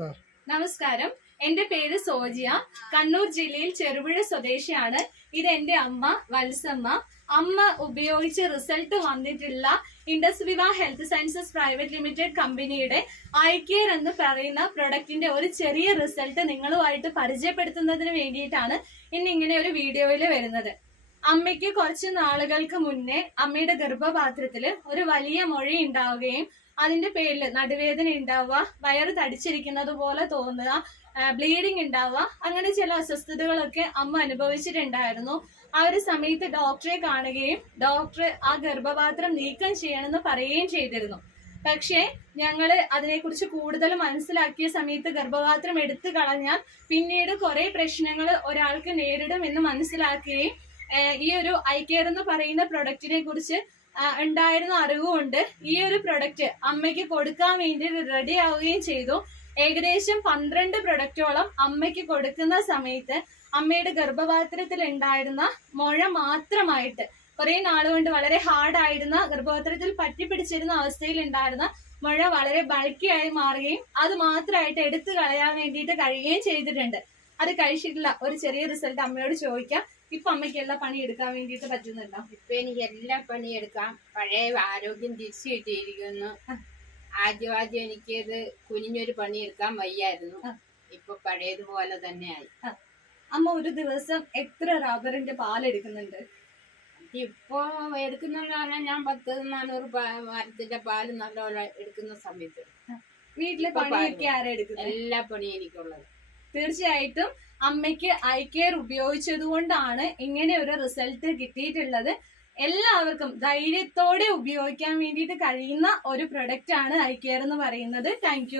നമസ്കാരം, എന്റെ പേര് സോജിയ. കണ്ണൂർ ജില്ലയിൽ ചെറുപുഴ സ്വദേശിയാണ്. ഇത് എന്റെ അമ്മ വത്സമ്മ. അമ്മ ഉപയോഗിച്ച് റിസൾട്ട് വന്നിട്ടുള്ള ഇൻഡസ് വിവ ഹെൽത്ത് സയൻസസ് പ്രൈവറ്റ് ലിമിറ്റഡ് കമ്പനിയുടെ ഐകെയർ എന്ന് പറയുന്ന പ്രൊഡക്റ്റിന്റെ ഒരു ചെറിയ റിസൾട്ട് നിങ്ങളുമായിട്ട് പരിചയപ്പെടുത്തുന്നതിന് വേണ്ടിയിട്ടാണ് ഇന്ന് ഇങ്ങനെ ഒരു വീഡിയോയിൽ വരുന്നത്. അമ്മയ്ക്ക് കുറച്ച് നാളുകൾക്ക് മുന്നേ അമ്മയുടെ ഗർഭപാത്രത്തിൽ ഒരു വലിയ മൊഴ ഉണ്ടാവുകയും അതിന്റെ പേരിൽ നടുവേദന ഉണ്ടാവുക, വയറ് തടിച്ചിരിക്കുന്നത് പോലെ തോന്നുക, ബ്ലീഡിങ് ഉണ്ടാവുക, അങ്ങനെ ചില അസ്വസ്ഥതകളൊക്കെ അമ്മ അനുഭവിച്ചിട്ടുണ്ടായിരുന്നു. ആ ഒരു സമയത്ത് ഡോക്ടറെ കാണുകയും ഡോക്ടർ ആ ഗർഭപാത്രം നീക്കം ചെയ്യണമെന്ന് പറയുകയും ചെയ്തിരുന്നു. പക്ഷേ ഞങ്ങള് അതിനെക്കുറിച്ച് കൂടുതൽ മനസ്സിലാക്കിയ സമയത്ത് ഗർഭപാത്രം എടുത്തു കളഞ്ഞാൽ പിന്നീട് കുറെ പ്രശ്നങ്ങൾ ഒരാൾക്ക് നേരിടും എന്ന് മനസ്സിലാക്കുകയും ഈ ഒരു ഐകെയർ എന്ന് പറയുന്ന പ്രൊഡക്റ്റിനെ കുറിച്ച് ഉണ്ടായിരുന്ന അറിവുകൊണ്ട് ഈ ഒരു പ്രൊഡക്റ്റ് അമ്മയ്ക്ക് കൊടുക്കാൻ വേണ്ടി റെഡി ആവുകയും ചെയ്തു. ഏകദേശം 12 പ്രൊഡക്റ്റോളം അമ്മയ്ക്ക് കൊടുക്കുന്ന സമയത്ത് അമ്മയുടെ ഗർഭപാത്രത്തിൽ ഉണ്ടായിരുന്ന മുഴ മാത്രമായിട്ട് കുറെ നാളുകൊണ്ട് വളരെ ഹാർഡായിരുന്ന ഗർഭപാത്രത്തിൽ പറ്റിപ്പിടിച്ചിരുന്ന അവസ്ഥയിൽ ഉണ്ടായിരുന്ന മുഴ വളരെ ബൾക്കിയായി മാറുകയും അത് മാത്രമായിട്ട് എടുത്തു കളയാൻ വേണ്ടിയിട്ട് കഴിയുകയും ചെയ്തിട്ടുണ്ട്. അത് കഴിച്ചിട്ടുള്ള ഒരു ചെറിയ റിസൾട്ട് അമ്മയോട് ചോദിക്കാം. ഇപ്പൊ അമ്മയ്ക്ക് എല്ലാ പണി എടുക്കാൻ വേണ്ടിയിട്ട് പറ്റുന്നുണ്ടോ? ഇപ്പൊ എനിക്ക് എല്ലാ പണിയെടുക്കാം. പഴയ ആരോഗ്യം തിരിച്ചു കിട്ടിയിരിക്കുന്നു. ആദ്യം എനിക്കത് കുനിഞ്ഞൊരു പണിയെടുക്കാൻ വയ്യായിരുന്നു. ഇപ്പൊ പഴയതുപോലെ തന്നെയായി. അമ്മ ഒരു ദിവസം എത്ര റബ്ബറിന്റെ പാലെടുക്കുന്നുണ്ട്? ഇപ്പൊ എടുക്കുന്നെന്ന് പറഞ്ഞാൽ ഞാൻ 10-400 മരത്തിന്റെ പാല് നല്ലപോലെ എടുക്കുന്ന സമയത്ത് വീട്ടിലെ പണിയൊക്കെ ആരാ എടുക്കുന്നത്? എല്ലാ പണിയും എനിക്കുള്ളത്. തീർച്ചയായിട്ടും അമ്മയ്ക്ക് ഐകെയർ ഉപയോഗിച്ചത് കൊണ്ടാണ് ഇങ്ങനെ ഒരു റിസൾട്ട് കിട്ടിയിട്ടുള്ളത്. എല്ലാവർക്കും ധൈര്യത്തോടെ ഉപയോഗിക്കാൻ വേണ്ടിയിട്ട് കഴിയുന്ന ഒരു പ്രൊഡക്റ്റ് ആണ് ഐകെയർ എന്ന് പറയുന്നത്. താങ്ക്